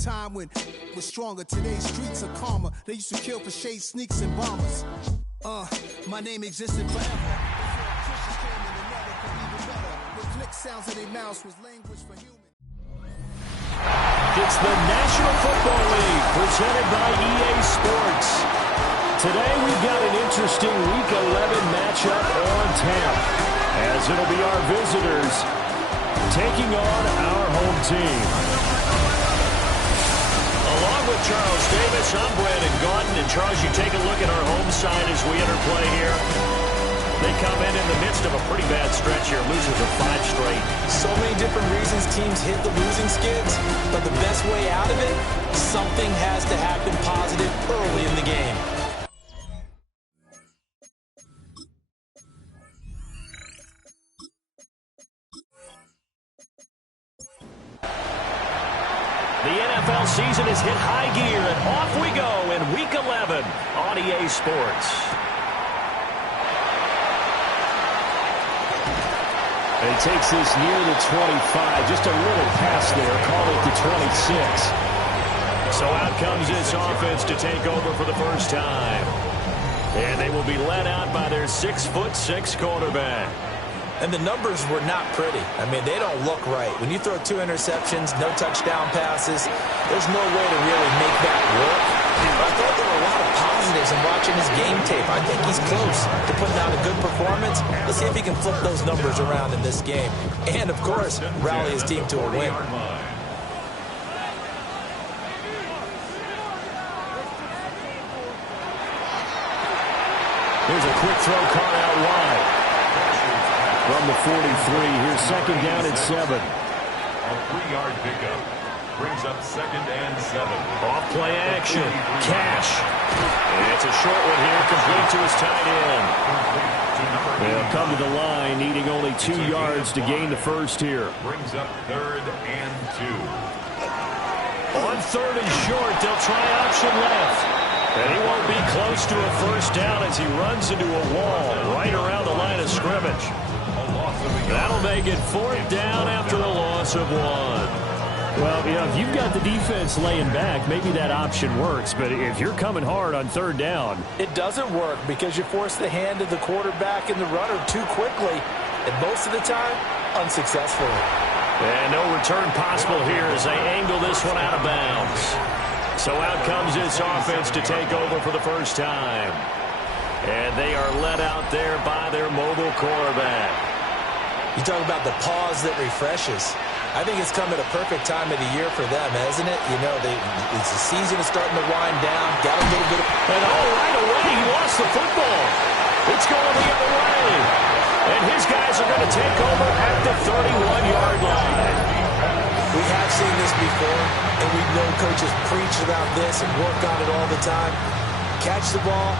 time when was stronger. Today's streets are calmer. They used to kill for shade, sneaks, and bombers. My name existed forever. Christians came and they never could even better. The click sounds of their mouths was language for human. It's the National Football League presented by EA Sports. Today we've got an interesting Week 11 matchup on tap, as it'll be our visitors taking on our home team. Along with Charles Davis, I'm Brandon Gaudin. And Charles, you take a look at our home side as we enter play here. They come in the midst of a pretty bad stretch here, losers of 5 straight. So many different reasons teams hit the losing skids, but the best way out of it, something has to happen positive early in the game. The NFL season has hit high gear, and off we go in Week 11 on EA Sports. And he takes this near the 25, just a little past there, call it the 26. So out comes this offense to take over for the first time. And they will be led out by their 6'6" quarterback. And the numbers were not pretty. I mean, they don't look right. When you throw 2 interceptions, no touchdown passes, there's no way to really make that work. But I thought there were a lot of positives in watching his game tape. I think he's close to putting out a good performance. Let's see if he can flip those numbers around in this game. And, of course, rally his team to a win. Here's a quick throw caught out wide. From the 43, here's second down and 7. A 3-yard pickup brings up 2nd and 7. Off play action. Cash. And it's a short one here, complete to his tight end. They'll come to the line, needing only 2 yards to gain the first here. Brings up 3rd and 2. On 3rd and short, they'll try option left. And he won't be close to a first down as he runs into a wall right around the line of scrimmage. That'll make it 4th down after a loss of 1. Well, you know, if you've got the defense laying back, maybe that option works. But if you're coming hard on 3rd down, it doesn't work because you force the hand of the quarterback and the runner too quickly. And most of the time, unsuccessfully. And no return possible here as they angle this one out of bounds. So out comes this offense to take over for the first time. And they are led out there by their mobile quarterback. You talk about the pause that refreshes. I think it's come at a perfect time of the year for them, hasn't it? You know, it's the season is starting to wind down. Got a little bit of... And right away, he lost the football. It's going the other way. And his guys are going to take over at the 31-yard line. We have seen this before, and we know coaches preach about this and work on it all the time. Catch the ball.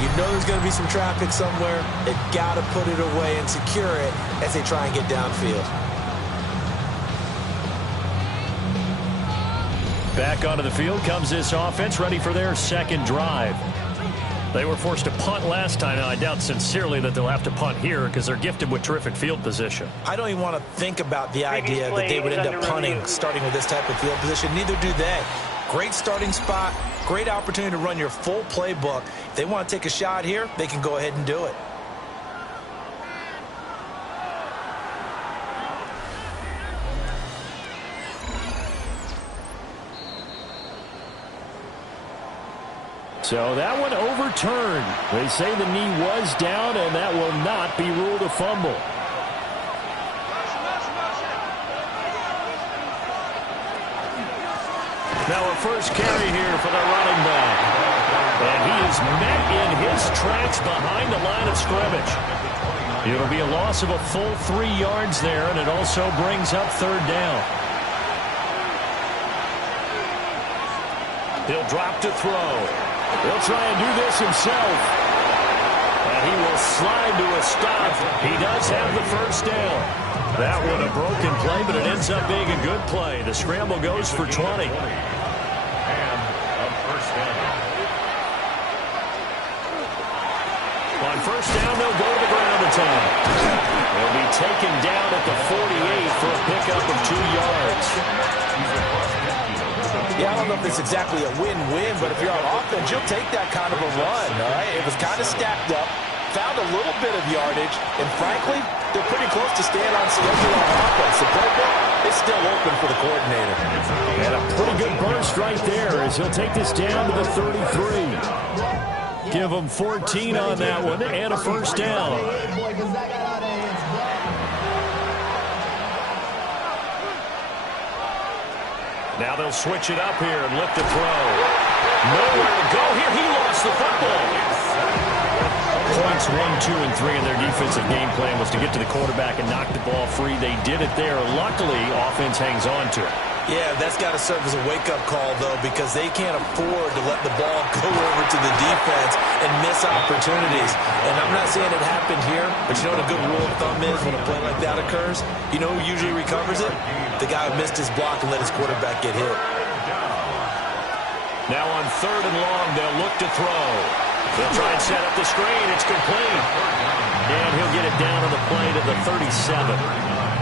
You know there's going to be some traffic somewhere. They've got to put it away and secure it as they try and get downfield. Back onto the field comes this offense, ready for their second drive. They were forced to punt last time, and I doubt sincerely that they'll have to punt here because they're gifted with terrific field position. I don't even want to think about the idea that they would end up punting starting with this type of field position. Neither do they. Great starting spot, great opportunity to run your full playbook. If they want to take a shot here, they can go ahead and do it. So that one overturned. They say the knee was down, and that will not be ruled a fumble. Now a first carry here for the running back. And he is met in his tracks behind the line of scrimmage. It'll be a loss of a full 3 yards there, and it also brings up 3rd down. He'll drop to throw. He'll try and do this himself. And he will slide to a stop. He does have the first down. That one a broken play, but it ends up being a good play. The scramble goes for 20. And a first down. On first down, they'll go to the ground attack. They'll be taken down at the 48 for a pickup of 2 yards. Yeah, I don't know if it's exactly a win-win, but if you're on offense, you'll take that kind of a run, all right? It was kind of stacked up, found a little bit of yardage, and frankly, they're pretty close to staying on schedule on offense. The playbook is still open for the coordinator. And a pretty good burst right there as he'll take this down to the 33. Give them 14 on that one and a first down. Now they'll switch it up here and look to throw. Nowhere to go here. He lost the football. Points 1, 2, and 3 in their defensive game plan was to get to the quarterback and knock the ball free. They did it there. Luckily, offense hangs on to it. Yeah, that's got to serve as a wake-up call, though, because they can't afford to let the ball go over to the defense and miss opportunities. And I'm not saying it happened here, but you know what a good rule of thumb is when a play like that occurs? You know who usually recovers it? The guy who missed his block and let his quarterback get hit. Now on 3rd and long, they'll look to throw. They'll try and set up the screen. It's complete. And he'll get it down on the play to the 37.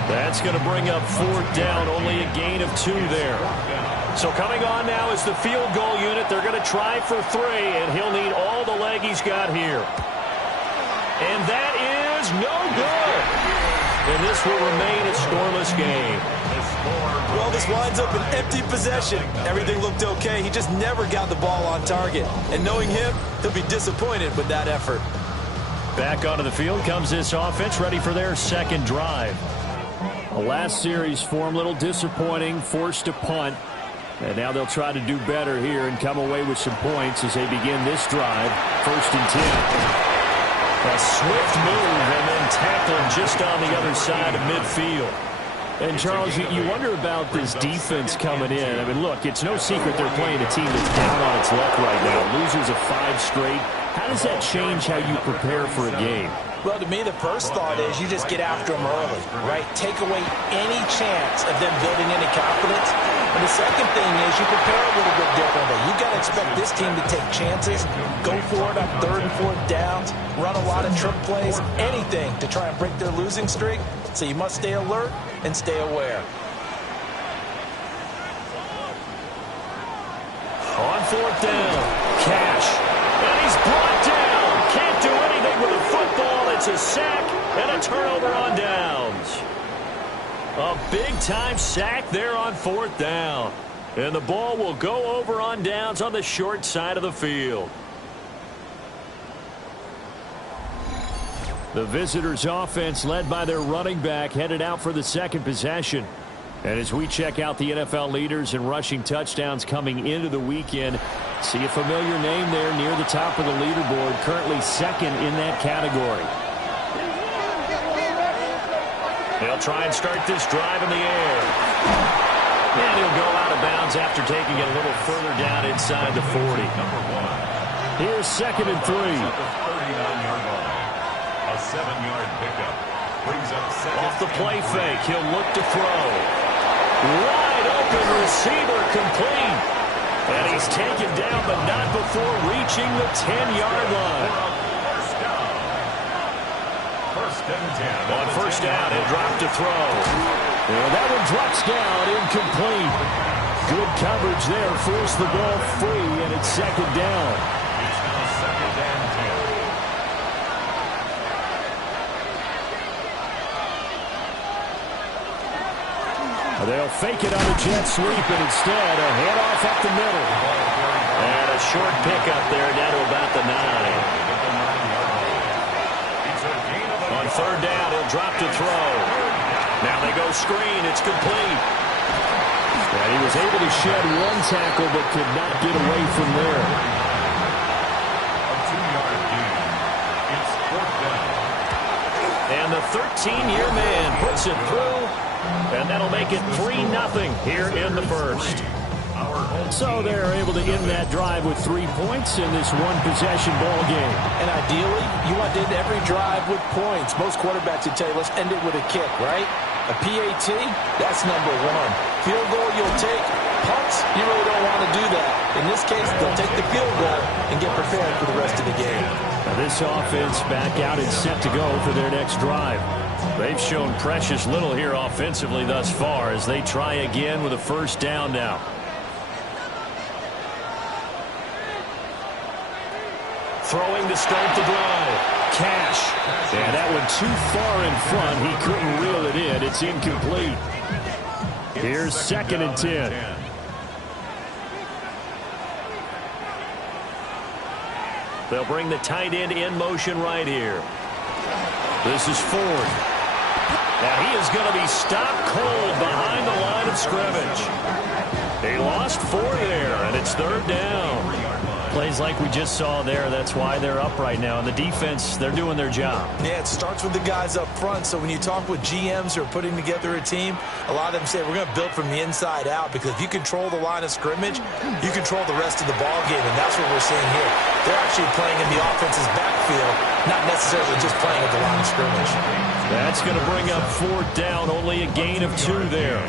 That's going to bring up 4th down, only a gain of 2 there. So coming on now is the field goal unit. They're going to try for 3, and he'll need all the leg he's got here. And that is no good. And this will remain a scoreless game. Well, this winds up an empty possession. Everything looked okay. He just never got the ball on target. And knowing him, he'll be disappointed with that effort. Back onto the field comes this offense, ready for their second drive. The last series for him, a little disappointing, forced to punt. And now they'll try to do better here and come away with some points as they begin this drive. 1st and 10. A swift move and then tackled just on the other side of midfield. And, Charles, you wonder about this defense coming in. I mean, look, it's no secret they're playing a team that's down on its luck right now. Losers of 5 straight. How does that change how you prepare for a game? Well, to me, the first thought is you just get after them early, right? Take away any chance of them building any confidence. And the second thing is you prepare a little bit differently. You got to expect this team to take chances, go for it on 3rd and 4th downs, run a lot of trick plays, anything to try and break their losing streak. So you must stay alert and stay aware. On 4th down, Cash. And he's brought down. Can't do anything with a football. It's a sack and a turnover on downs. A big-time sack there on 4th down. And the ball will go over on downs on the short side of the field. The visitors' offense, led by their running back, headed out for the second possession. And as we check out the NFL leaders in rushing touchdowns coming into the weekend, see a familiar name there near the top of the leaderboard, currently 2nd in that category. They'll try and start this drive in the air. And he'll go out of bounds after taking it a little further down inside the 40. Here's 2nd and 3. A 7-yard pickup. Brings up 2nd. Off the play fake, he'll look to throw. Wide open receiver complete. And he's taken down, but not before reaching the 10-yard line. First and 10. On 1st down, he'll drop to throw. And that one drops down, incomplete. Good coverage there, forced the ball free, and it's 2nd down. It's now 2nd and 10. They'll fake it on a jet sweep, and instead a handoff up the middle. And a short pickup there down to about the 9. On 3rd down, he'll drop to throw. Now they go screen. It's complete. And he was able to shed one tackle, but could not get away from there. A 2-yard gain. It's 4th down. And the 13-year man puts it through. And that'll make it 3-0 here in the first. So they're able to end that drive with 3 points in this one-possession ball game. And ideally, you want to end every drive with points. Most quarterbacks would tell you, let's end it with a kick, right? A PAT, that's number 1. Field goal you'll take. Punts, you really don't want to do that. In this case, they'll take the field goal and get prepared for the rest of the game. Now this offense back out and set to go for their next drive. They've shown precious little here offensively thus far as they try again with a 1st down now. Throwing to start the drive. Cash. And that one too far in front. He couldn't reel it in. It's incomplete. Here's 2nd and 10. They'll bring the tight end in motion right here. This is Ford. And he is going to be stopped cold behind the line of scrimmage. He lost 4 there, and it's 3rd down. Plays like we just saw there. That's why they're up right now. And the defense, they're doing their job. Yeah, it starts with the guys up front. So when you talk with GMs who are putting together a team, a lot of them say we're going to build from the inside out, because if you control the line of scrimmage, you control the rest of the ball game, and that's what we're seeing here. They're actually playing in the offense's backfield, not necessarily just playing at the line of scrimmage. That's going to bring up 4th down. Only a gain of 2 there.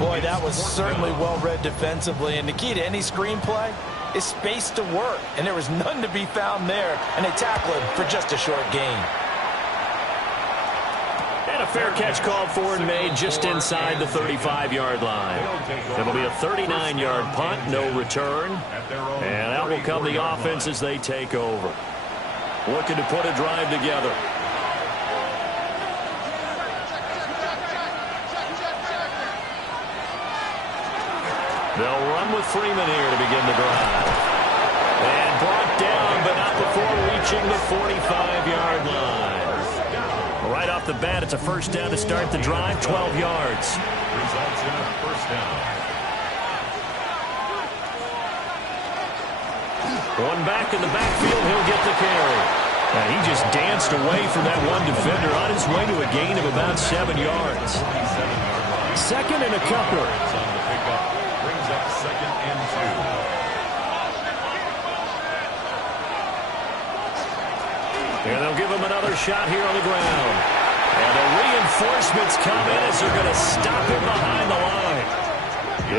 Boy, that was certainly well-read defensively, and the key to any screenplay is space to work, and there was none to be found there, and they tackle him for just a short gain. And a fair catch called for and made just inside the 35-yard line. It'll be a 39-yard punt, no return, and out will come the offense as they take over. Looking to put a drive together. They'll run with Freeman here to begin the drive. And brought down, but not before reaching the 45-yard line. Right off the bat, it's a 1st down to start the drive, 12 yards. Results in a 1st down. One back in the backfield, he'll get the carry. And he just danced away from that one defender on his way to a gain of about 7 yards. 2nd and a couple. Brings up 2nd and 2. And they'll give him another shot here on the ground. And the reinforcements come in as they're going to stop him behind the line.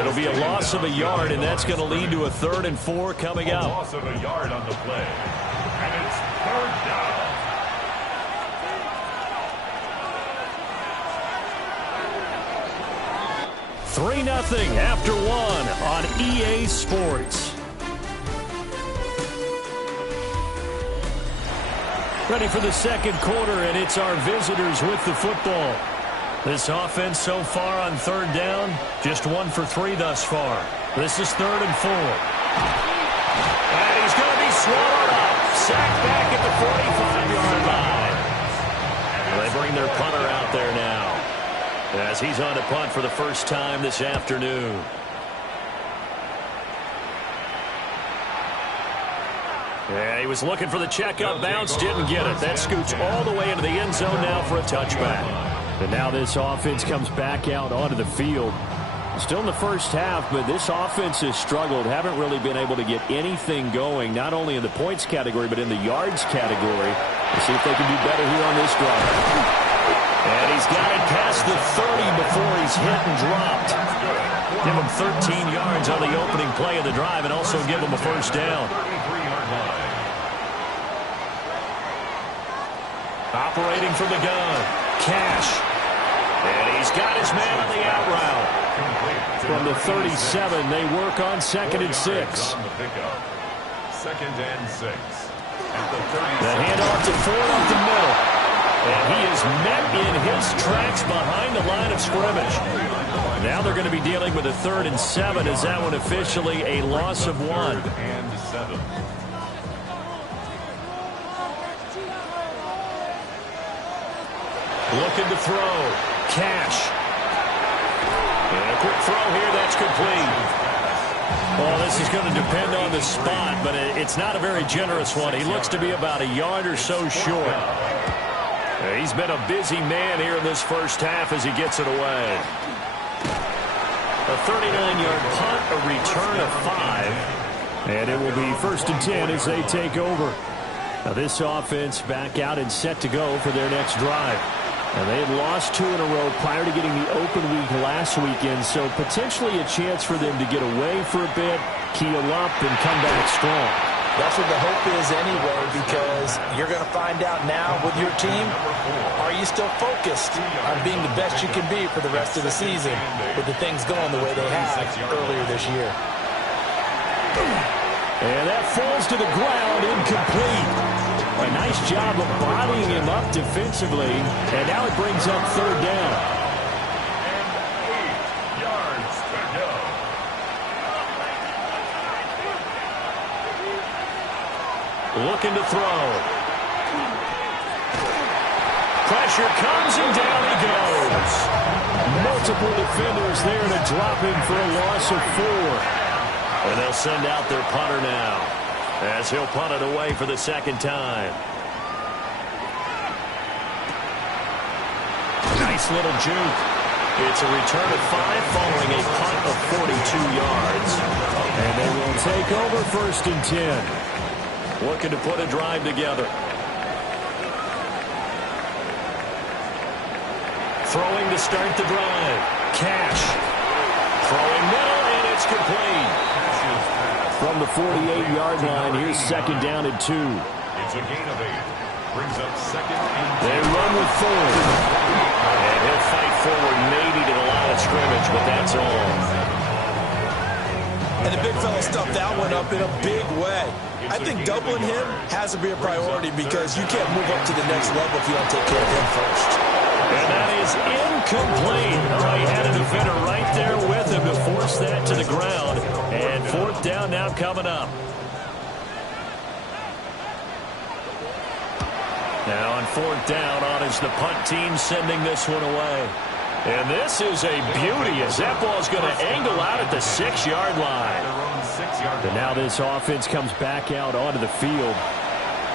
It'll be a loss of a yard, and that's going to lead to a 3rd and 4 coming up. A loss of a yard on the play. And it's 3rd down. Three 3-0 after 1 on EA Sports. Ready for the 2nd quarter, and it's our visitors with the football. This offense so far on 3rd down, just 1 for 3 thus far. This is 3rd and 4. And he's going to be swallowed up. Sacked back at the 45-yard line. They bring their punter out there now, as he's on to punt for the first time this afternoon. Yeah, he was looking for the checkup bounce, didn't get it. That scoots all the way into the end zone now for a touchback. And now this offense comes back out onto the field. Still in the first half, but this offense has struggled. Haven't really been able to get anything going, not only in the points category, but in the yards category. We'll see if they can do better here on this drive. And he's got it past the 30 before he's hit and dropped. Give him 13 yards on the opening play of the drive, and also give him a 1st down. Operating from the gun, Cash. And he's got his man on the out route. From the 37, they work on 2nd and 6. 2nd and 6. The handoff to Ford up the middle. And he is met in his tracks behind the line of scrimmage. Now they're going to be dealing with a 3rd and 7. Is that one officially a loss of 1? 3rd and 7. Looking to throw. Cash. And a quick throw here. That's complete. Well, this is going to depend on the spot, but it's not a very generous one. He looks to be about a yard or so short. He's been a busy man here in this first half as he gets it away. A 39-yard punt, a return of 5. And it will be 1st and 10 as they take over. Now this offense back out and set to go for their next drive. And they had lost 2 in a row prior to getting the open week last weekend, so potentially a chance for them to get away for a bit, keel up, and come back strong. That's what the hope is anyway, because you're going to find out now with your team, are you still focused on being the best you can be for the rest of the season with the things going the way they have earlier this year? And that falls to the ground, incomplete. A nice job of bodying him up defensively, and now it brings up third down. And 8 yards to go. Looking to throw. Pressure comes, and down he goes. Multiple defenders there to drop him for a loss of 4. And they'll send out their punter now, as he'll punt it away for the second time. Nice little juke. It's a return of 5 following a punt of 42 yards. And they will take over first and 10. Looking to put a drive together. Throwing to start the drive. Cash. Throwing middle, and it's complete. From the 48-yard line, here's second down and 2. It's a gain of 8. Brings up second and 2. They run with 4. And he'll fight forward maybe to the line of scrimmage, but that's all. And the big fella stuffed that one up in a big way. I think doubling him has to be a priority because you can't move up to the next level if you don't take care of him first. And that is incomplete. Oh, he had a defender right there with him to force that to the ground. And fourth down now coming up. Now on fourth down, on is the punt team sending this one away. And this is a beauty as that ball's going to angle out at the 6-yard line. And now this offense comes back out onto the field.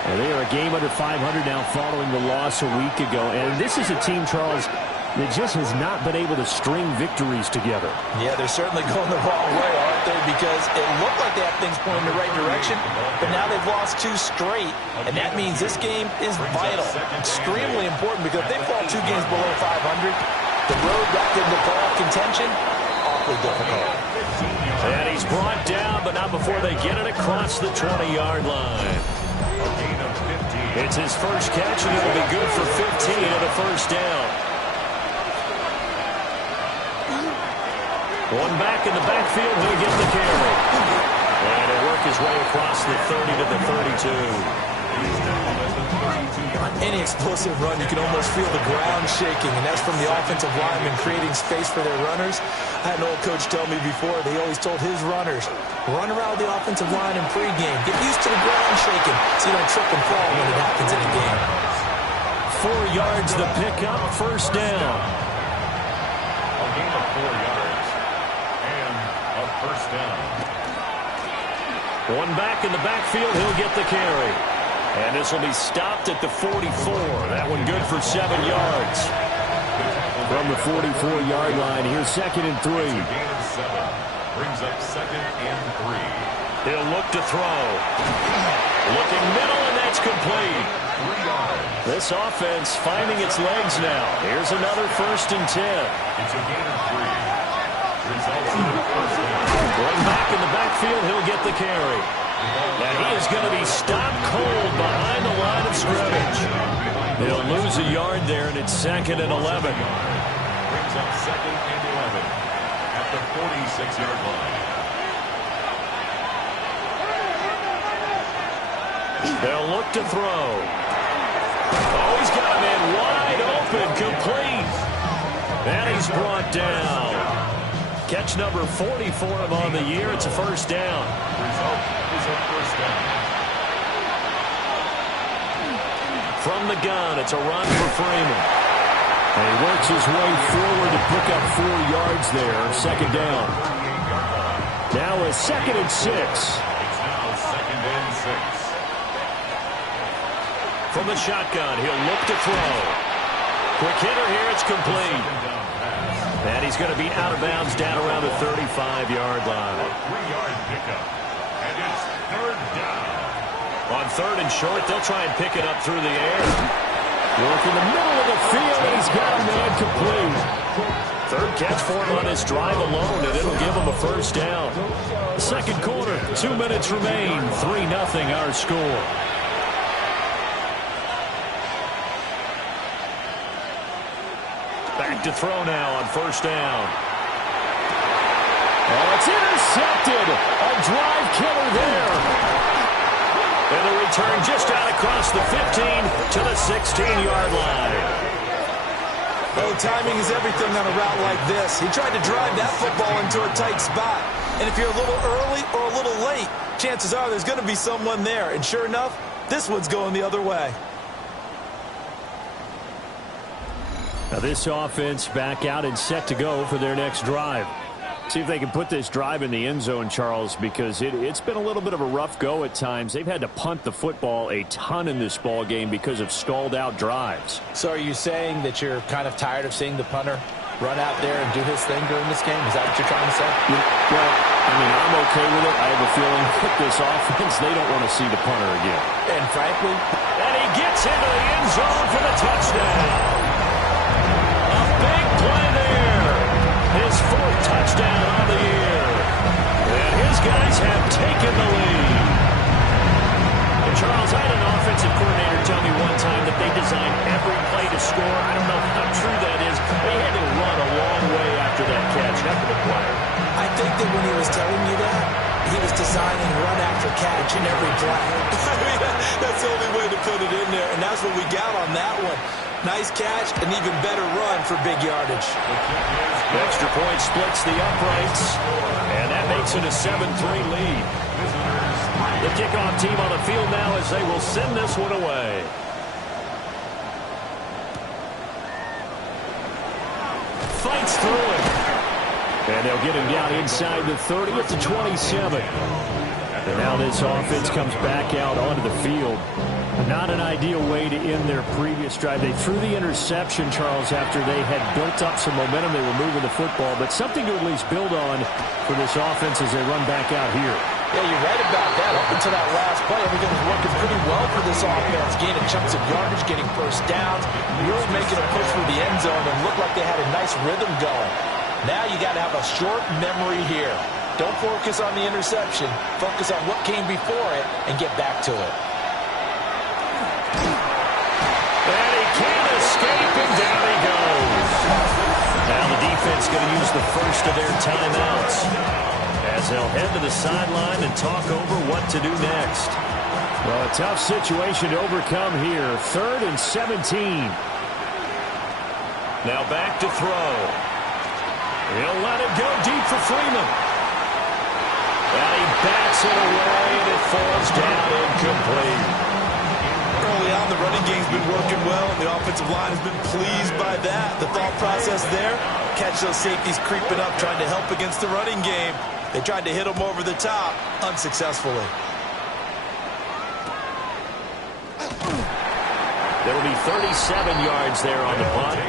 And they are a game under 500 now following the loss a week ago. And this is a team, Charles, that just has not been able to string victories together. Yeah, they're certainly going the wrong way, aren't they? Because it looked like they have things pointing in the right direction, but now they've lost 2 straight. And that means this game is vital, extremely important, because if they fall 2 games below 500, the road back into playoff contention, awfully difficult. And he's brought down, but not before they get it across the 20-yard line. It's his first catch, and it'll be good for 15 and a first down. One back in the backfield, he'll get the carry. And he'll work his way across the 30 to the 32. On any explosive run, you can almost feel the ground shaking, and that's from the offensive linemen creating space for their runners. I had an old coach tell me before, they always told his runners, run around the offensive line in pregame. Get used to the ground shaking so you don't trip and fall when it happens in a game. 4 yards the pickup, first down. A gain of 4 yards and a first down. One back in the backfield, he'll get the carry. And this will be stopped at the 44. That one good for 7 yards. From the 44-yard line, here's second and 3. Gain of 7. Brings up second and 3. He'll look to throw. Looking middle, and that's complete. 3 yards. This offense finding its legs now. Here's another first and 10. It's a gain of 3. Results in a first down. One back in the backfield, he'll get the carry. And he is going to be stopped cold behind the line of scrimmage. They'll lose a yard there, and it's second and 11. Brings up second and 11 at the 46-yard line. They'll look to throw. Oh, he's got a man wide open, complete. And he's brought down. Catch number 40 for him on the year. It's a first down. Result is a first down. From the gun, it's a run for Freeman. And he works his way forward to pick up 4 yards there. Second down. Now a second and 6. It's now second and 6. From the shotgun, he'll look to throw. Quick hitter here, it's complete. And he's going to be out of bounds down around the 35-yard line. 3-yard pickup. And it's third down. On third and short, they'll try and pick it up through the air. Work in the middle of the field, and he's got a man complete. Third catch for him on his drive alone, and it'll give him a first down. Second quarter, 2 minutes remain. 3-0 our score. Back to throw now on first down. Oh, it's intercepted. A drive killer there. the 15 to the 16-yard line. Oh, timing is everything on a route like this. He tried to drive that football into a tight spot. And if you're a little early or a little late, chances are there's going to be someone there. And sure enough, this one's going the other way. Now this offense back out and set to go for their next drive. See if they can put this drive in the end zone, Charles, because it's been a little bit of a rough go at times. They've had to punt the football a ton in this ball game because of stalled out drives. So are you saying that you're kind of tired of seeing the punter run out there and do his thing during this game? Is that what you're trying to say? Well, I mean, I'm okay with it. I have a feeling with this offense, they don't want to see the punter again. And frankly, and he gets into the end zone for the touchdown. A big play there. His fourth touchdown on the year. And his guys have taken the lead. And Charles, I had an offensive coordinator tell me one time that they designed every play to score. I don't know how true that is. They had to run a long way after that catch. Heck of a play. I think that when he was telling you that, he was designing run after catch in every play. That's the only way to put it in there, and that's what we got on that one. Nice catch, an even better run for big yardage. The extra point splits the uprights, and that makes it a 7-3 lead. The kickoff team on the field now as they will send this one away. Fights through it. And they'll get him down inside the 30 at the 27. And now this offense comes back out onto the field. Not an ideal way to end their previous drive. They threw the interception, Charles, after they had built up some momentum. They were moving the football, but something to at least build on for this offense as they run back out here. Yeah, you're right about that. Up until that last play, everything was working pretty well for this offense. Gaining chunks of yardage, getting first downs, really making a push for the end zone, and looked like they had a nice rhythm going. Now you got to have a short memory here. Don't focus on the interception. Focus on what came before it and get back to it. And he can't escape, and down he goes. Now the defense going to use the first of their timeouts as they'll head to the sideline and talk over what to do next. Well, a tough situation to overcome here. 3rd and 17. Now back to throw. He'll let it go deep for Freeman. And he backs it away, and it falls down incomplete. Early on, the running game's been working well, and the offensive line has been pleased by that. The thought process there, catch those safeties creeping up, trying to help against the running game. They tried to hit them over the top, unsuccessfully. There'll be 37 yards there on the punt.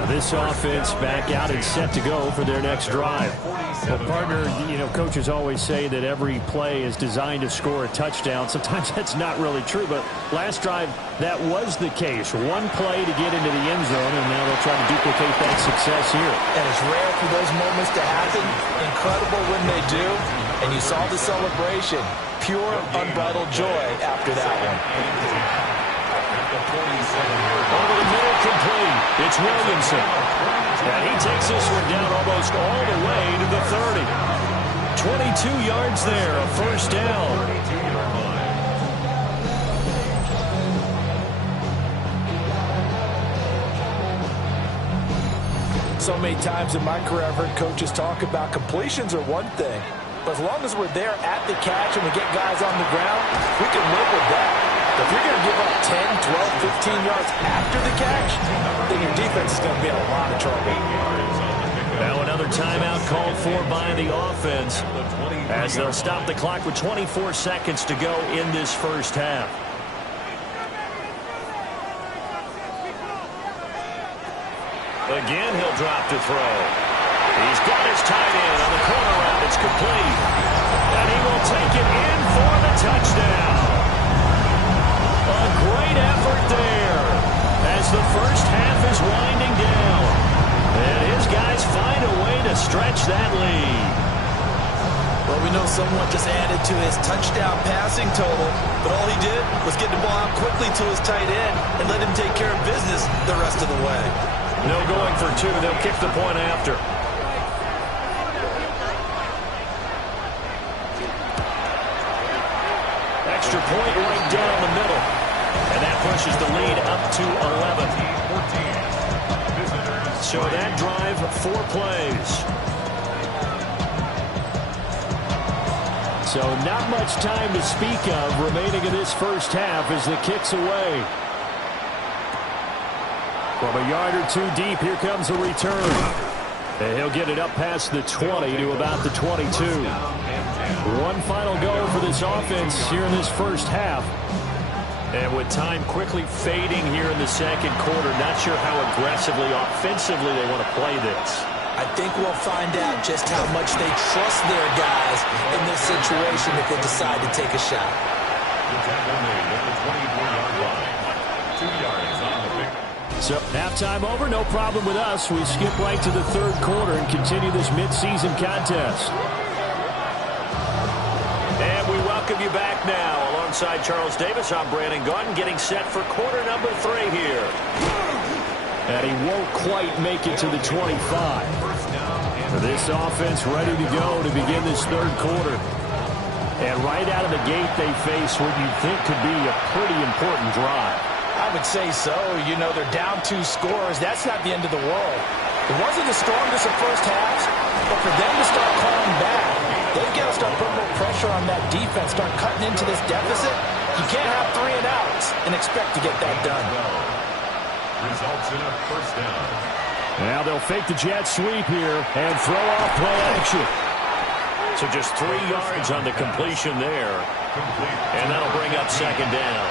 Now this offense back out and set to go for their next drive. Well, partner, you know, coaches always say that every play is designed to score a touchdown. Sometimes that's not really true, but last drive, that was the case. One play to get into the end zone, and now they'll try to duplicate that success here. And it's rare for those moments to happen. Incredible when they do. And you saw the celebration. Pure, unbridled joy after that one. Over the middle, complete. It's Williamson. And he takes this one down almost all the way to the 30. 22 yards there, a first down. So many times in my career, I've heard coaches talk about completions are one thing. But as long as we're there at the catch and we get guys on the ground, we can live with that. If you're going to give up 10, 12, 15 yards after the catch, then your defense is going to be in a lot of trouble. Now another timeout called for by the offense as they'll stop the clock with 24 seconds to go in this first half. Again, he'll drop to throw. He's got his tight end on the corner route. It's complete. And he will take it in for the touchdown. A great effort there as the first half is winding down. And his guys find a way to stretch that lead. Well, we know someone just added to his touchdown passing total, but all he did was get the ball out quickly to his tight end and let him take care of business the rest of the way. No going for two. They'll kick the point after. Extra point right down the middle. And that pushes the lead up to 11. So that drive, 4 plays. So not much time to speak of remaining in this first half as the kick's away. From a yard or two deep, here comes a return. And he'll get it up past the 20 to about the 22. One final go for this offense here in this first half. And with time quickly fading here in the second quarter, not sure how aggressively, offensively they want to play this. I think we'll find out just how much they trust their guys in this situation if they decide to take a shot. The tackle made at the 24-yard line. 2 yards on the pick. So, halftime over, no problem with us. We skip right to the third quarter and continue this midseason contest. And we welcome you back now. Alongside Charles Davis, I'm Brandon Gaudin, getting set for quarter number 3 here. And he won't quite make it to the 25. This offense ready to go to begin this third quarter. And right out of the gate, they face what you think could be a pretty important drive. I would say so. You know, they're down 2 scores. That's not the end of the world. It wasn't the strongest of first halves, but for them to start calling back, they've got to start putting more pressure on that defense, start cutting into this deficit. You can't have 3 and outs and expect to get that done. Results in a first down. Now they'll fake the jet sweep here and throw off play action. So just 3 yards on the completion there. And that'll bring up second down.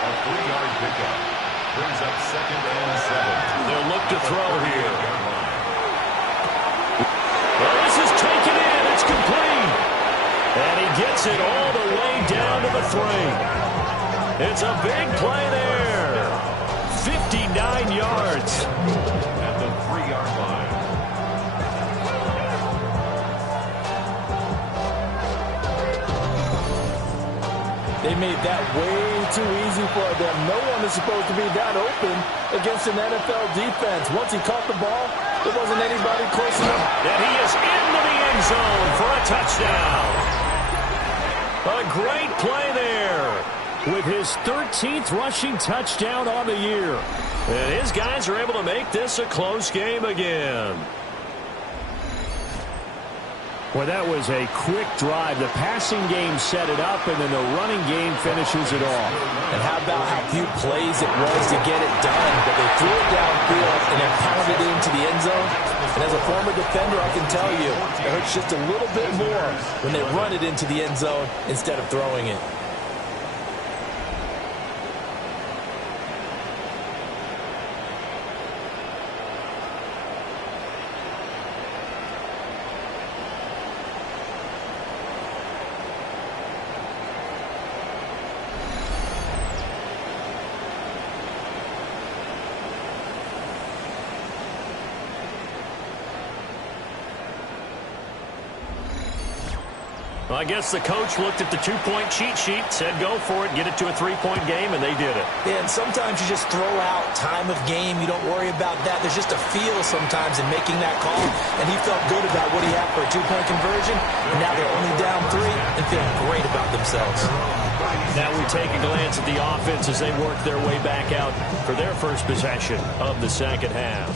A 3-yard pickup brings up second and 7. They'll look to throw here. Well, this is taken in. It's complete. And he gets it all the way down to the 3. It's a big play there. 59 yards. At the 3-yard line. They made that way too easy for them. No one is supposed to be that open against an NFL defense. Once he caught the ball, there wasn't anybody close enough. And he is into the end zone for a touchdown. A great play there with his 13th rushing touchdown on the year. And his guys are able to make this a close game again. Well, that was a quick drive. The passing game set it up, and then the running game finishes it off. And how about how few plays it was to get it done? But they threw it downfield and then pounded it into the end zone. And as a former defender, I can tell you, it hurts just a little bit more when they run it into the end zone instead of throwing it. Well, I guess the coach looked at the 2-point cheat sheet, said go for it, get it to a 3-point game, and they did it. Yeah, and sometimes you just throw out time of game. You don't worry about that. There's just a feel sometimes in making that call, and he felt good about what he had for a 2-point conversion, and now they're only down 3 and feeling great about themselves. Now we take a glance at the offense as they work their way back out for their first possession of the second half.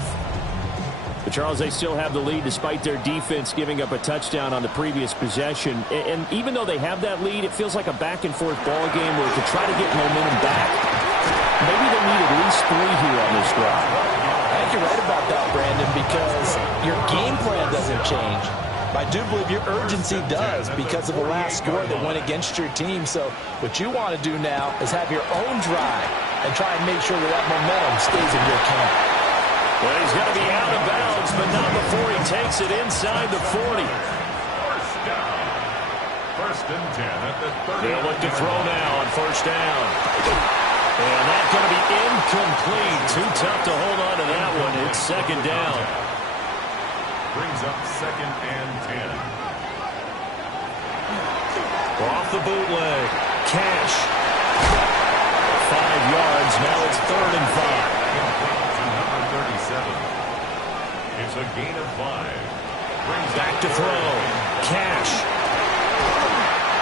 But Charles, they still have the lead despite their defense giving up a touchdown on the previous possession. And even though they have that lead, it feels like a back-and-forth ball game where to try to get momentum back, maybe they need at least 3 here on this drive. I think you're right about that, Brandon, because your game plan doesn't change. I do believe your urgency does because of the last score that went against your team. So what you want to do now is have your own drive and try and make sure that that momentum stays in your camp. Well, he's going to be out of bounds, but not before he takes it inside the 40. First down. First and 10 at the 30. They'll look to throw now on first down. And that's going to be incomplete. Too tough to hold on to that one. It's second down. Brings up second and 10. Off the bootleg. Cash. 5 yards. Now it's 3rd and 5. It's a gain of 5. Brings back to throw. Cash.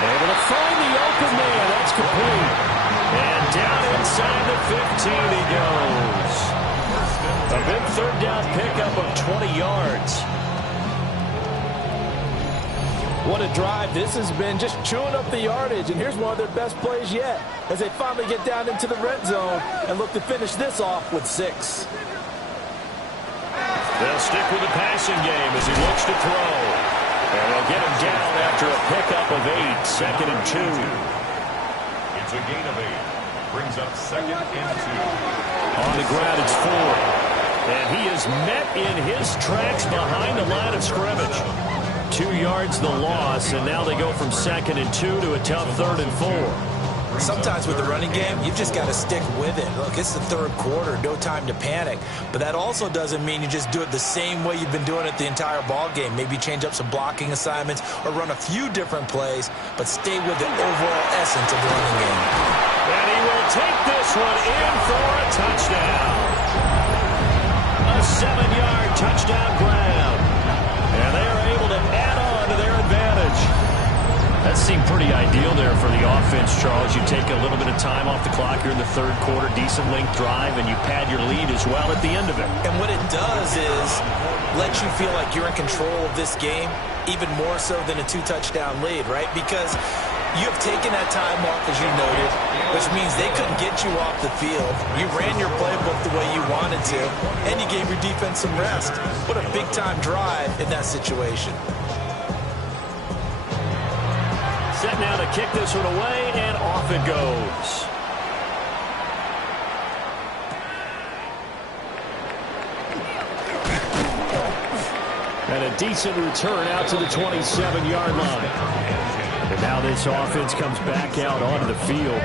Able to find the open man. That's complete. And down in inside the 15 he goes. A big third down pickup of 20 yards. What a drive this has been, just chewing up the yardage. And here's one of their best plays yet as they finally get down into the red zone and look to finish this off with 6. They'll stick with the passing game as he looks to throw. And they'll get him down after a pickup of 8, 2nd and 2. It's a gain of 8. Brings up 2nd and 2. On the ground, it's 4. And he is met in his tracks behind the line of scrimmage. 2 yards the loss, and now they go from 2nd and 2 to a tough 3rd and 4. Sometimes with the running game, you've just got to stick with it. Look, it's the 3rd quarter, no time to panic. But that also doesn't mean you just do it the same way you've been doing it the entire ball game. Maybe change up some blocking assignments or run a few different plays, but stay with the overall essence of the running game. And he will take this one in for a touchdown. A 7-yard touchdown grab. And they are able to add on to their advantage. That seemed pretty ideal there for the offense, Charles. You take a little bit of time off the clock here in the 3rd quarter, decent length drive, and you pad your lead as well at the end of it. And what it does is let you feel like you're in control of this game, even more so than a 2-touchdown lead, right? Because you have taken that time off, as you noted, which means they couldn't get you off the field. You ran your playbook the way you wanted to, and you gave your defense some rest. What a big-time drive in that situation. Set now to kick this one away, and off it goes. And a decent return out to the 27-yard line. And now this offense comes back out onto the field.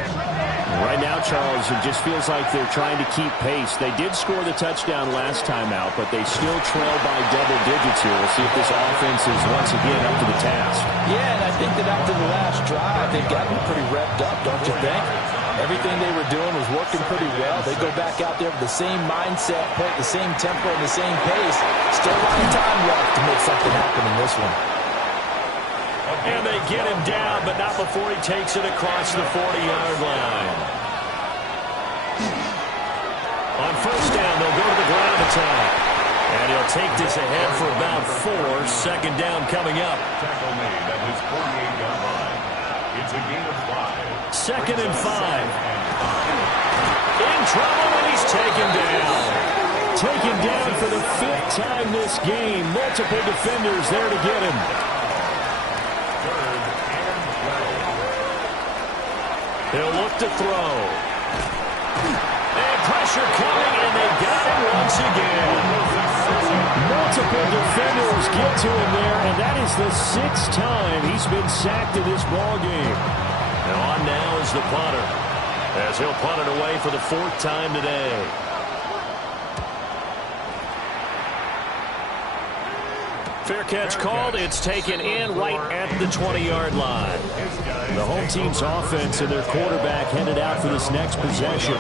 Right now, Charles, it just feels like they're trying to keep pace. They did score the touchdown last time out, but they still trail by double digits here. We'll see if this offense is once again up to the task. Yeah, and I think that after the last drive, they've gotten pretty revved up, don't you think? Everything they were doing was working pretty well. They go back out there with the same mindset, play at the same tempo and the same pace. Still a lot of time left to make something happen in this one. And they get him down, but not before he takes it across the 40-yard line. On 1st down, they'll go to the ground attack. And he'll take this ahead for about 4. 2nd down coming up. Tackle made at his 48-yard line. It's a gain of 5. 2nd and 5. In trouble, and he's taken down. Taken down for the 5th time this game. Multiple defenders there to get him. He'll look to throw. And pressure coming, and they got him once again. Multiple defenders get to him there, and that is the 6th time he's been sacked in this ball game. And on now is the punter, as he'll punt it away for the 4th time today. Fair catch called. It's taken in right at the 20-yard line. The home team's offense and their quarterback headed out for this next possession.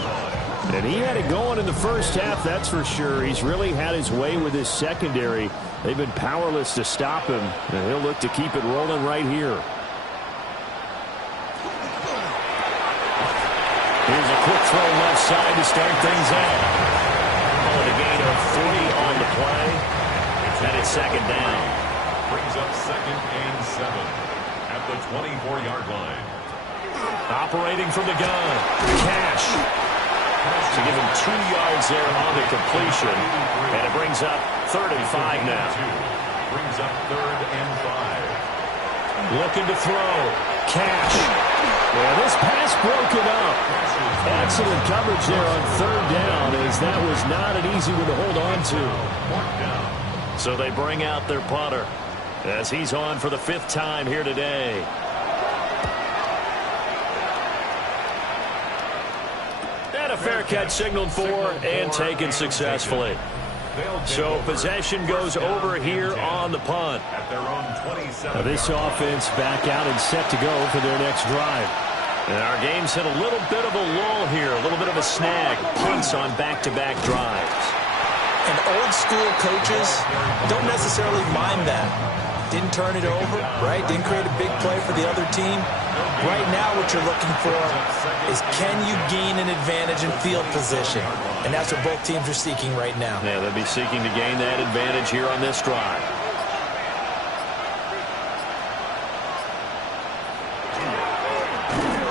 And he had it going in the first half, that's for sure. He's really had his way with his secondary. They've been powerless to stop him, and he'll look to keep it rolling right here. Here's a quick throw left side to start things out. Oh, a gain of 3 on the play. And it's 2nd down. Brings up 2nd and 7 at the 24-yard line. Operating from the gun. Cash. To give him 2 yards there on the completion. And it brings up 3rd and 5 now. Brings up 3rd and 5. Looking to throw. Cash. Well, this pass broken up. Excellent coverage there on 3rd down, as that was not an easy one to hold on to. So they bring out their punter as he's on for the 5th time here today. And a fair catch signaled for and taken successfully. So possession goes over here on the punt. Now this offense back out and set to go for their next drive. And our game's hit a little bit of a lull here, a little bit of a snag. Punts on back-to-back drives. And old-school coaches don't necessarily mind that. Didn't turn it over, right? Didn't create a big play for the other team. Right now what you're looking for is can you gain an advantage in field position? And that's what both teams are seeking right now. Yeah, they'll be seeking to gain that advantage here on this drive.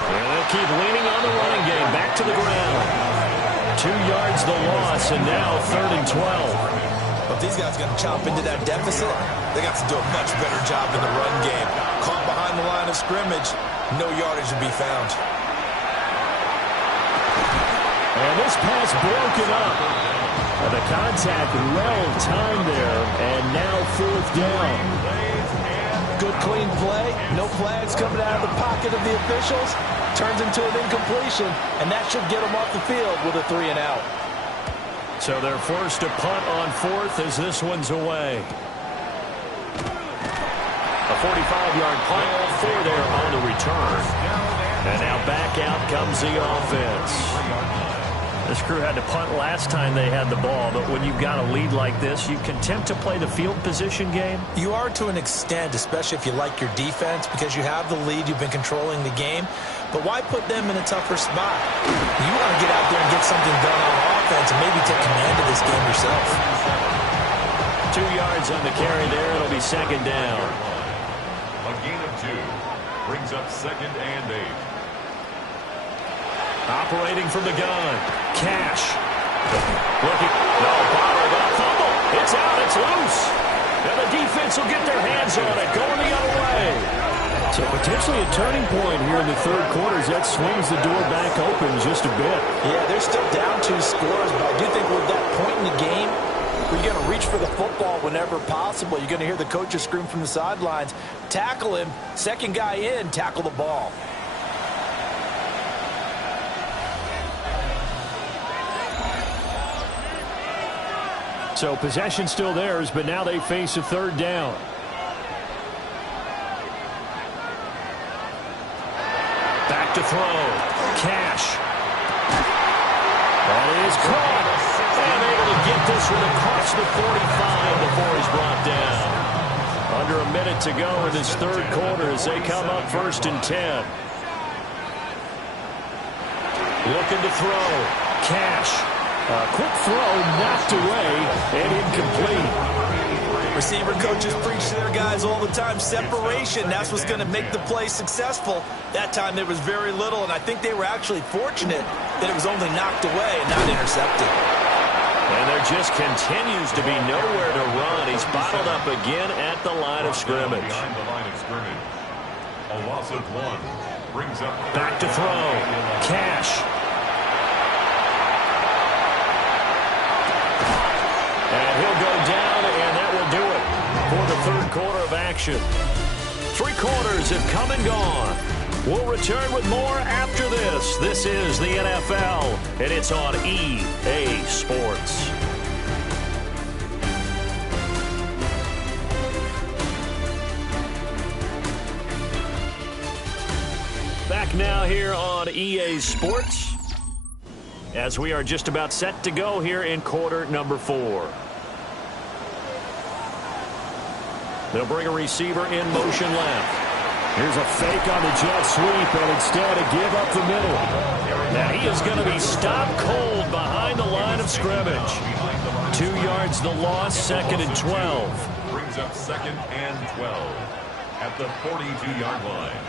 And they'll keep leaning on the running game. Back to the ground. 2 yards the loss, and now 3rd and 12. But if these guys are going to chop into that deficit, they got to do a much better job in the run game. Caught behind the line of scrimmage, no yardage to be found. And this pass broken up. And the contact well timed there, and now 4th down. Good clean play, no flags coming out of the pocket of the officials. Turns into an incompletion, and that should get them off the field with a 3 and out. So they're forced to punt on 4th as this one's away. A 45-yard punt, 4 there on the return. And now back out comes the offense. This crew had to punt last time they had the ball, but when you've got a lead like this, you can attempt to play the field position game? You are to an extent, especially if you like your defense, because you have the lead, you've been controlling the game. But why put them in a tougher spot? You want to get out there and get something done on offense and maybe take command of this game yourself. 2 yards on the carry there. It'll be 2nd down. A gain of 2 brings up 2nd and 8. Operating from the gun. Cash. Looking. No, bottled up. Fumble. It's out. It's loose. And the defense will get their hands on it. Going the other way. So potentially a turning point here in the 3rd quarter as that swings the door back open just a bit. Yeah, they're still down 2 scores, but I do think we're at that point in the game where you're going to reach for the football whenever possible. You're going to hear the coaches scream from the sidelines, tackle him, 2nd guy in, tackle the ball. So possession still theirs, but now they face a 3rd down. Back to throw. Cash. That is caught. And able to get this one across the 45 before he's brought down. Under a minute to go in this 3rd quarter as they come up 1st and 10. Looking to throw. Cash. A quick throw knocked away and incomplete. Receiver coaches preach to their guys all the time. Separation, that's what's going to make the play successful. That time there was very little, and I think they were actually fortunate that it was only knocked away and not intercepted. And there just continues to be nowhere to run. He's bottled up again at the line of scrimmage. Behind the line of scrimmage. A loss of 1 brings up... Back to throw. Cash. And he'll go down, and that will do it for the 3rd quarter of action. 3 quarters have come and gone. We'll return with more after this. This is the NFL, and it's on EA Sports. Back now here on EA Sports, as we are just about set to go here in quarter number 4. They'll bring a receiver in motion left. Here's a fake on the jet sweep, and instead a give up the middle. Now he is going to be stopped cold behind the line of scrimmage. 2 yards the loss, 2nd and 12. Brings up 2nd and 12 at the 42-yard line.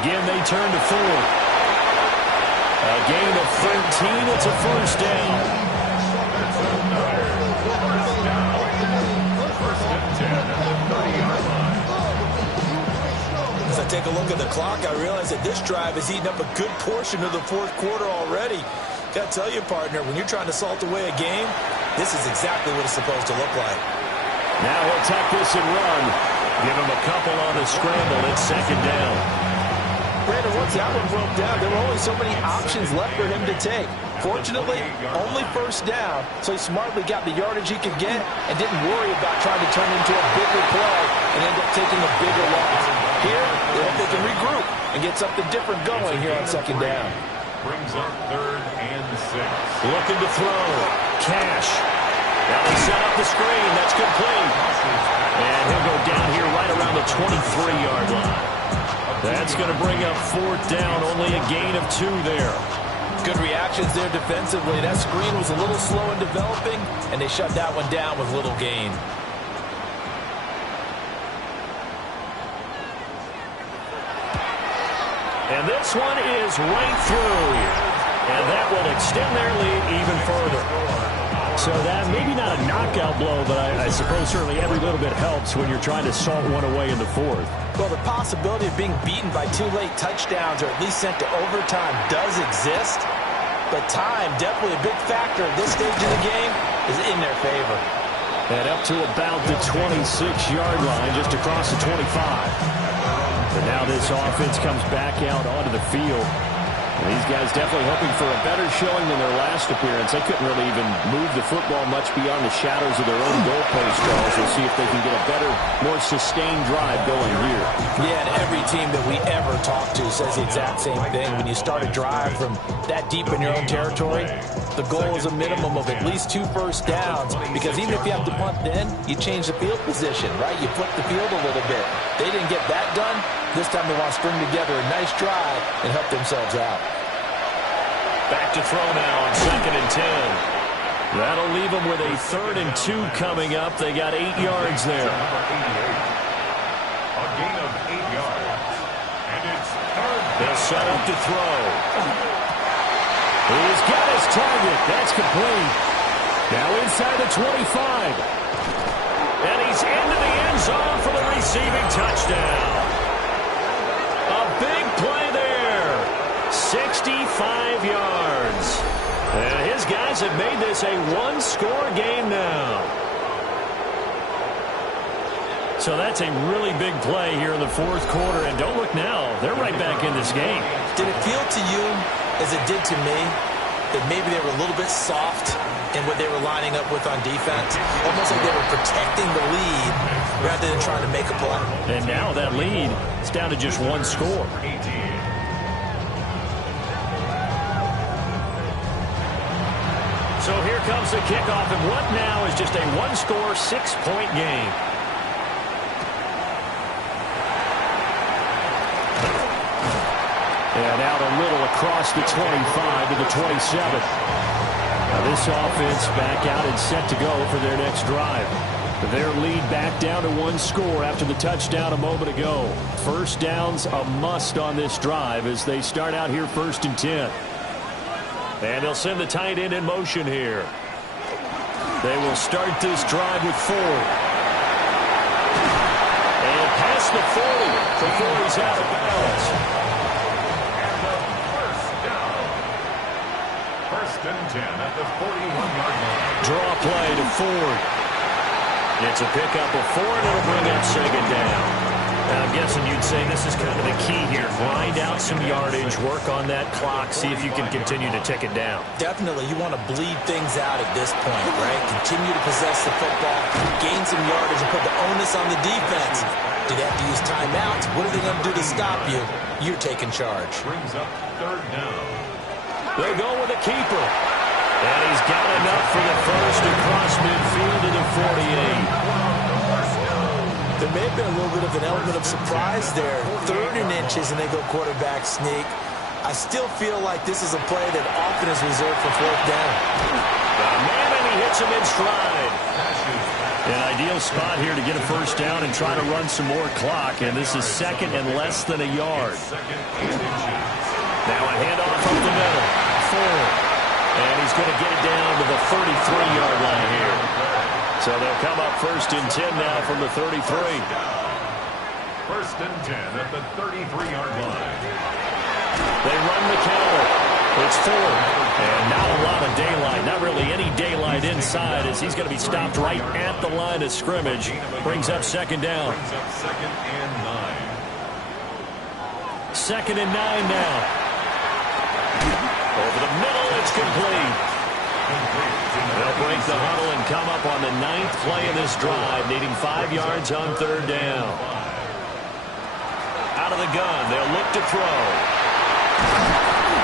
Again, they turn to 4th. A gain of 13. It's a 1st down. As I take a look at the clock, I realize that this drive has eaten up a good portion of the 4th quarter already. Got to tell you, partner, when you're trying to salt away a game, this is exactly what it's supposed to look like. Now he'll tuck this and run. Give him a couple on the scramble. It's 2nd down. Brandon, once that one broke down, there were only so many options left for him to take. Fortunately, only 1st down, so he smartly got the yardage he could get and didn't worry about trying to turn into a bigger play and end up taking a bigger loss. Here, they hope they can regroup and get something different going here on 2nd down. Brings up 3rd and 6. Looking to throw. Cash. Now they set up the screen. That's complete. And he'll go down here right around the 23-yard line. That's going to bring up fourth down. Only a gain of 2 there. Good reactions there defensively. That screen was a little slow in developing, and they shut that one down with little gain. And this one is right through. And that will extend their lead even further. So that maybe not a knockout blow, but I suppose certainly every little bit helps when you're trying to salt one away in the fourth. Well, the possibility of being beaten by 2 late touchdowns or at least sent to overtime does exist. But time, definitely a big factor at this stage of the game, is in their favor. And up to about the 26-yard line, just across the 25. And now this offense comes back out onto the field. And these guys definitely hoping for a better showing than their last appearance. They couldn't really even move the football much beyond the shadows of their own goalpost, Charles. We'll see if they can get a better, more sustained drive going here. Yeah, and every team that we ever talk to says the exact same thing. When you start a drive from that deep in your own territory, the goal is a minimum of at least 2 first downs, because even if you have to punt then, you change the field position, right? You flip the field a little bit. They didn't get that done. This time they want to string together a nice drive and help themselves out. Back to throw now on 2nd and 10. That'll leave them with a 3rd and 2 coming up. They got 8 yards there. A gain of 8 yards. And it's 3rd. They'll set up to throw. He's got his target. That's complete. Now inside the 25. And he's into the end zone for the receiving touchdown. A big play there. 65 yards. And his guys have made this a 1-score game now. So that's a really big play here in the 4th quarter. And don't look now. They're right back in this game. Did it feel to you, as it did to me, that maybe they were a little bit soft in what they were lining up with on defense? Almost like they were protecting the lead rather than trying to make a play. And now that lead is down to just 1 score. So here comes the kickoff, and what now is just a 1-score, 6-point game. And out a little across the 25 to the 27. Now this offense back out and set to go for their next drive. Their lead back down to 1 score after the touchdown a moment ago. First down's a must on this drive as they start out here 1st and 10. And they'll send the tight end in motion here. They will start this drive with 4. And past the 40 before he's out of bounds. And the first down. 1st and 10 at the 41-yard line. Draw play to Ford. It's a pickup of 4, and it'll bring up 2nd down. Now, I'm guessing you'd say this is kind of the key here. Grind out some yardage, work on that clock, see if you can continue to tick it down. Definitely, you want to bleed things out at this point, right? Continue to possess the football, gain some yardage, and put the onus on the defense. Do they have to use timeouts? What are they going to do to stop you? You're taking charge. Brings up 3rd down. They go with a keeper. And he's got enough for the first across midfield to the 48. There may have been a little bit of an element of surprise there. 3rd and inches, and they go quarterback sneak. I still feel like this is a play that often is reserved for 4th down. Man, and he hits him in stride. An ideal spot here to get a first down and try to run some more clock. And this is 2nd and less than a yard. Now a handoff up the middle. Ford. And he's going to get it down to the 33-yard line here. So they'll come up 1st and 10 now from the 33. 1st and 10 at the 33-yard line. They run the counter. It's Ford. And not a lot of daylight. Not really any daylight inside as he's going to be stopped right at the line of scrimmage. Brings up 2nd down. Brings up 2nd and 9. 2nd and 9 now. Over the middle, it's complete. They'll break the huddle and come up on the 9th play of this drive, needing 5 yards on 3rd down. Out of the gun, they'll look to throw.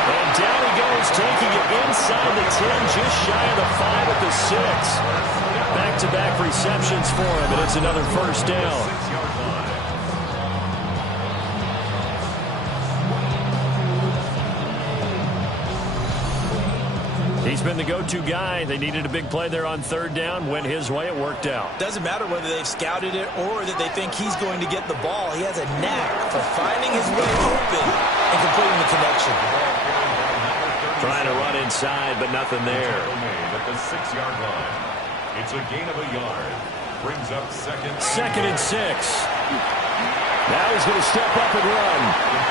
And down he goes, taking it inside the 10, just shy of the 5 at the 6. Back-to-back receptions for him, and it's another first down. 6-yard line. He's been the go-to guy. They needed a big play there on third down. Went his way. It worked out. Doesn't matter whether they've scouted it or that they think he's going to get the ball. He has a knack for finding his way open and completing the connection. Trying to run inside, but nothing there. At the 6-yard line. It's a gain of a yard. Brings up second. Second and 6. Now he's going to step up and run.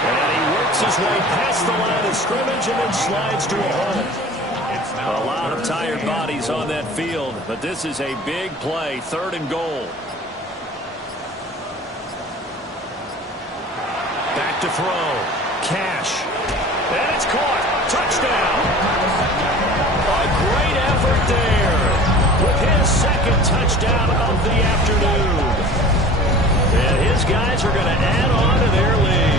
And he works his way past the line of scrimmage and then slides to a hole. A lot of tired bodies on that field, but this is a big play. Third and goal. Back to throw. Cash. And it's caught. Touchdown. A great effort there with his second touchdown of the afternoon. And his guys are going to add on to their lead.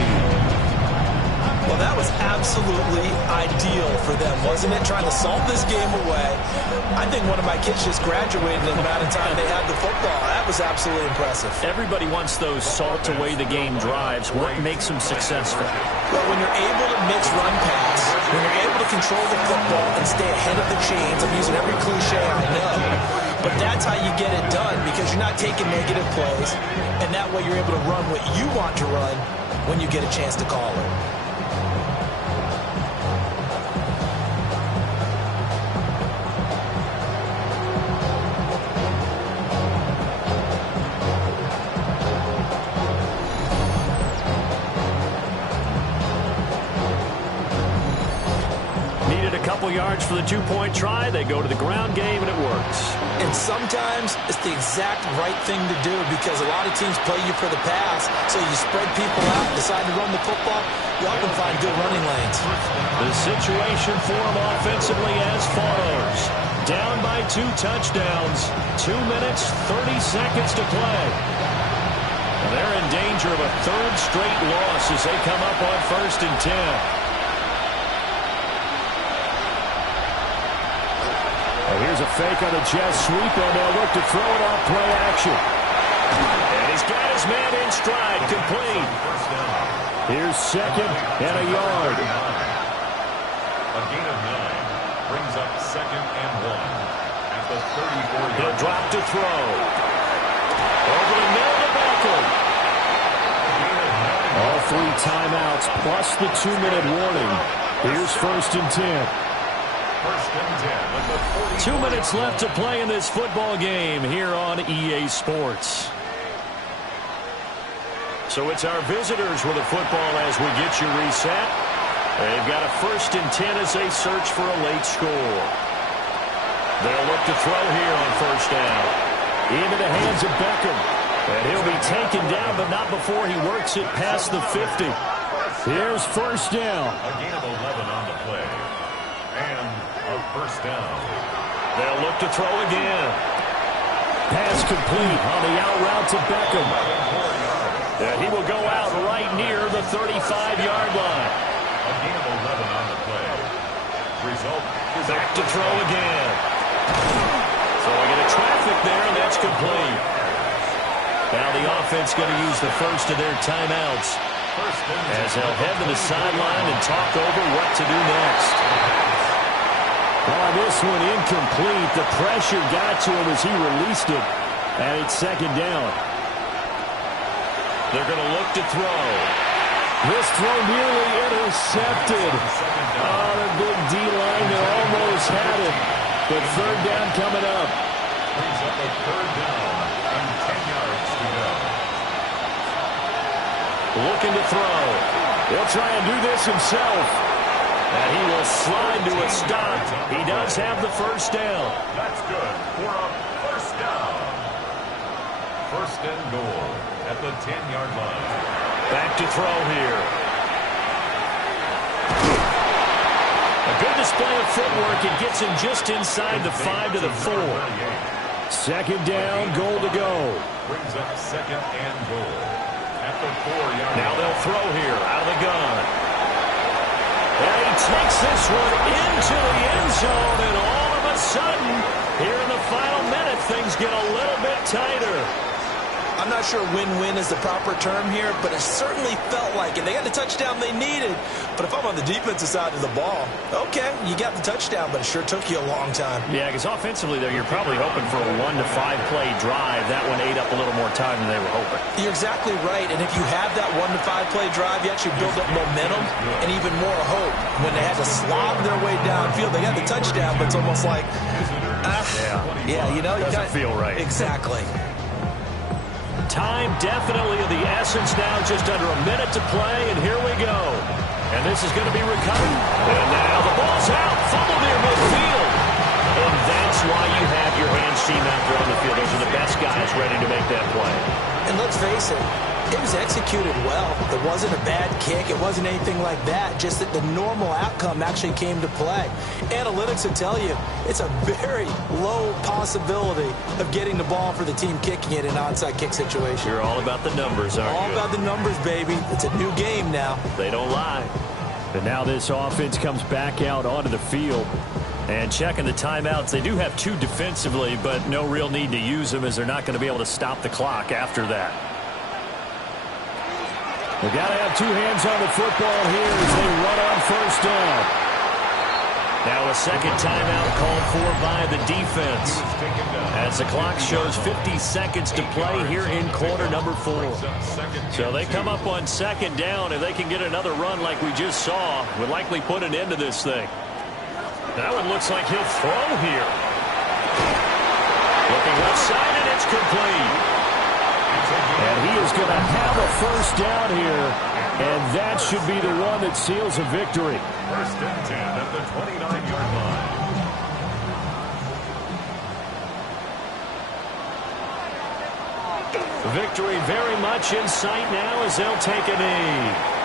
Well, that was absolutely ideal for them, wasn't it? Trying to salt this game away. I think one of my kids just graduated in the amount of time they had the football. That was absolutely impressive. Everybody wants those salt away the game drives. What makes them successful? Well, when you're able to mix run pass, when you're able to control the football and stay ahead of the chains, I'm using every cliche I know, but that's how you get it done because you're not taking negative plays, and that way you're able to run what you want to run when you get a chance to call it. Yards for the two-point try. They go to the ground game, and it works. And sometimes it's the exact right thing to do because a lot of teams play you for the pass, so you spread people out, decide to run the football, you often find good running lanes. The situation for them offensively as follows. Down by 2 touchdowns. 2 minutes, 30 seconds to play. And they're in danger of a third straight loss as they come up on 1st and 10. Here's a fake on the jet sweep, and they'll look to throw it off play action. And he's got his man in stride, complete. Here's second and a yard. A gain of 9 brings up second and 1 at the 34-yard. He'll drop to throw. Over the middle to Beckham. All 3 timeouts plus the 2-minute warning. Here's 1st and 10. 2 minutes left to play in this football game here on EA Sports. So it's our visitors with the football as we get you reset. They've got a 1st and 10 as they search for a late score. They'll look to throw here on 1st down. Into the hands of Beckham. And he'll be taken down, but not before he works it past the 50. Here's 1st down. A gain of 11 on the play. And a 1st down. They'll look to throw again. Pass complete on the out route to Beckham. And he will go out right near the 35-yard line. A gain of 11 on the play. Result is back to throw again. Throwing into traffic there, and that's complete. Now the offense going to use the first of their timeouts as they'll head to the sideline and talk over what to do next. This one incomplete. The pressure got to him as he released it, and it's 2nd down. They're going to look to throw. This throw nearly intercepted. Oh, the big D-line that almost had it. But 3rd down coming up. Brings up a 3rd down and 10 yards to go. Looking to throw. He'll try and do this himself. And he will slide to a stop. He does have the 1st down. That's good for a 1st down. 1st and goal at the 10-yard line. Back to throw here. A good display of footwork. It gets him just inside the 5 to the 4. 2nd down, goal to go. Brings up 2nd and goal at the 4-yard line. Now they'll throw here out of the gun. And he takes this one into the end zone, and all of a sudden, here in the final minute, things get a little bit tighter. I'm not sure win-win is the proper term here, but it certainly felt like it. They got the touchdown they needed. But if I'm on the defensive side of the ball, okay, you got the touchdown, but it sure took you a long time. Yeah, because offensively there, you're probably hoping for a 1 to 5 play drive. That one ate up a little more time than they were hoping. You're exactly right. And if you have that 1 to 5 play drive, you actually build up momentum and even more hope. When they had to slob their way downfield, they got the touchdown, but it's almost like, yeah, you know, you doesn't feel right. Exactly. Time definitely of the essence now, just under a minute to play, and here we go. And this is going to be recovered. And now the ball's out, fumble near midfield. And that's why you have your hands team out there on the field. Those are the best guys ready to make that play. And let's face it, it was executed well. It wasn't a bad kick. It wasn't anything like that. Just that the normal outcome actually came to play. Analytics will tell you it's a very low possibility of getting the ball for the team kicking it in an onside kick situation. You're all about the numbers, aren't you? All about the numbers, baby. It's a new game now. They don't lie. And now this offense comes back out onto the field. And checking the timeouts, they do have 2 defensively, but no real need to use them as they're not going to be able to stop the clock after that. They've got to have 2 hands on the football here as they run on first down. Now a second timeout called for by the defense. As the clock shows 50 seconds to play here in quarter number 4. So they come up on second down. If they can get another run like we just saw, would likely put an end to this thing. That one looks like he'll throw here. Looking left side, and it's complete. And he is going to have a first down here, and that should be the one that seals a victory. First and 10 at the 29-yard line. Victory very much in sight now as they'll take a knee.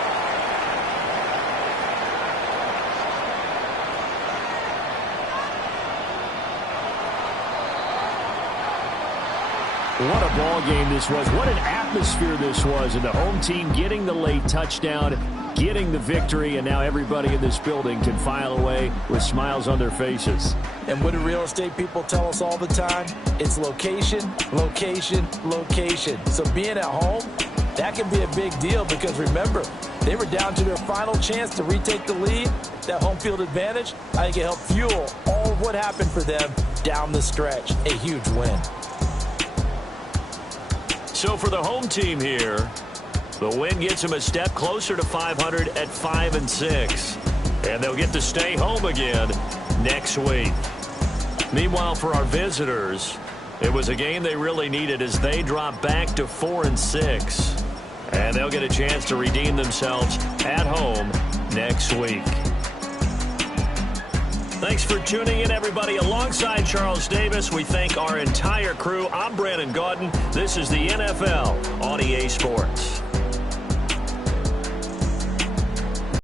What a ball game this was. What an atmosphere this was. And the home team getting the late touchdown, getting the victory, and now everybody in this building can file away with smiles on their faces. And what do real estate people tell us all the time? It's location, location, location. So being at home, that can be a big deal because remember, they were down to their final chance to retake the lead. That home field advantage, I think it helped fuel all of what happened for them down the stretch. A huge win. So for the home team here, the win gets them a step closer to 500 at 5-6. And they'll get to stay home again next week. Meanwhile, for our visitors, it was a game they really needed as they drop back to 4-6. And they'll get a chance to redeem themselves at home next week. Thanks for tuning in, everybody. Alongside Charles Davis, we thank our entire crew. I'm Brandon Gaudin. This is the NFL on EA Sports.